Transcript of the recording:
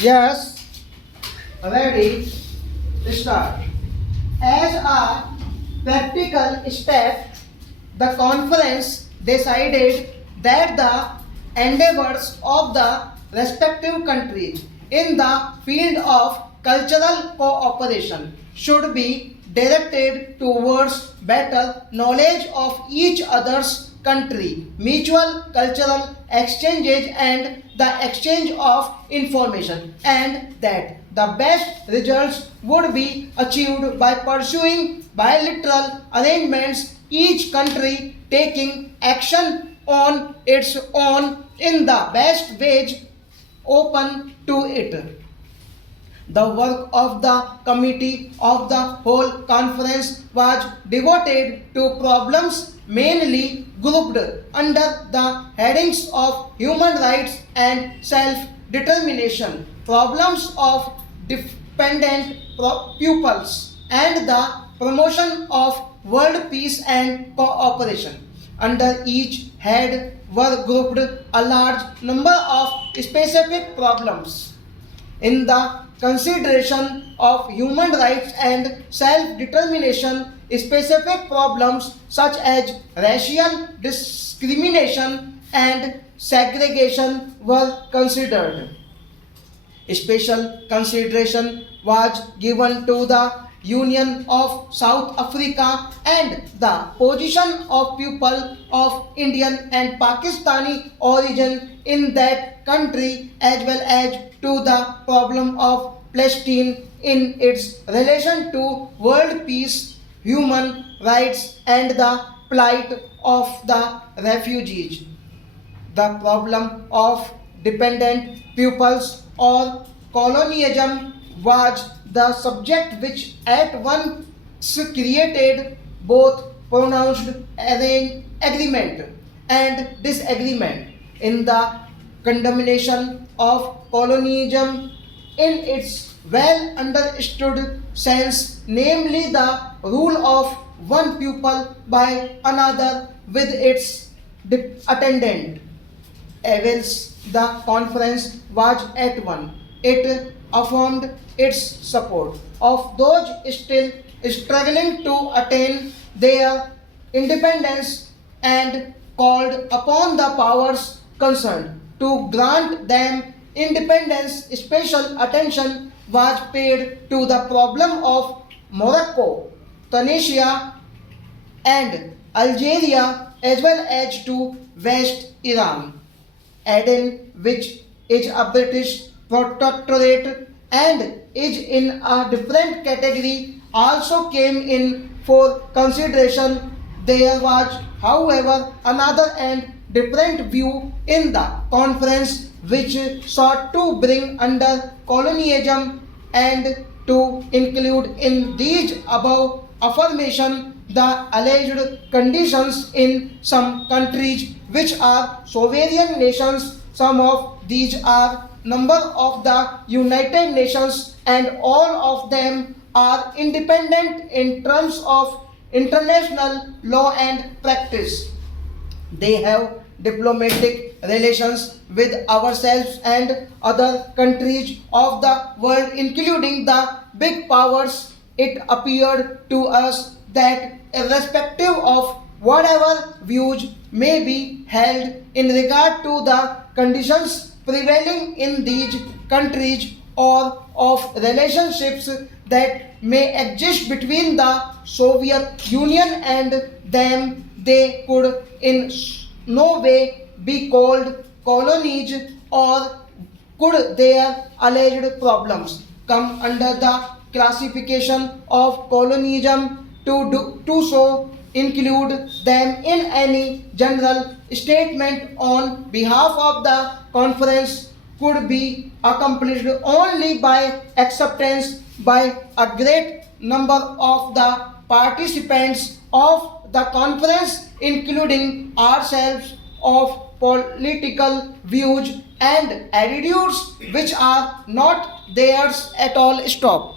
Yes, ready, start. As a practical step, the conference decided that the endeavors of the respective countries in the field of cultural cooperation should be directed towards better knowledge of each other's country, mutual cultural exchanges, and the exchange of information, and that the best results would be achieved by pursuing bilateral arrangements, each country taking action on its own in the best ways open to it. The work of the committee of the whole conference was devoted to problems mainly grouped under the headings of human rights and self-determination, problems of dependent pupils, and the promotion of world peace and cooperation. Under each head were grouped a large number of specific problems in the consideration of human rights and self-determination. Specific problems such as racial discrimination and segregation were considered. Special consideration was given to the Union of South Africa and the position of people of Indian and Pakistani origin in that country, as well as to the problem of Palestine in its relation to world peace, human rights, and the plight of the refugees. The problem of dependent pupils or colonialism was the subject which at once created both pronounced agreement and disagreement in the condemnation of colonialism in its well understood sense, namely the rule of one pupil by another with its attendant. Evils, the conference was at one. It affirmed its support of those still struggling to attain their independence and called upon the powers concerned to grant them independence. Special attention was paid to the problem of Morocco, Tunisia, and Algeria, as well as to West Iran. Aden, which is a British protectorate and is in a different category, also came in for consideration. There was, however, another and different view in the conference which sought to bring under colonialism and to include in these above affirmation the alleged conditions in some countries which are sovereign nations. Some of these are number of the United Nations, and all of them are independent in terms of international law and practice. They have diplomatic relations with ourselves and other countries of the world, including the big powers. It appeared to us that, irrespective of whatever views may be held in regard to the conditions prevailing in these countries or of relationships that may exist between the Soviet Union and them, they could in no way be called colonies, or could their alleged problems come under the classification of colonialism. To so include them in any general statement on behalf of the conference could be accomplished only by acceptance by a great number of the participants of the conference, including ourselves, of political views and attitudes which are not theirs at all. Stop.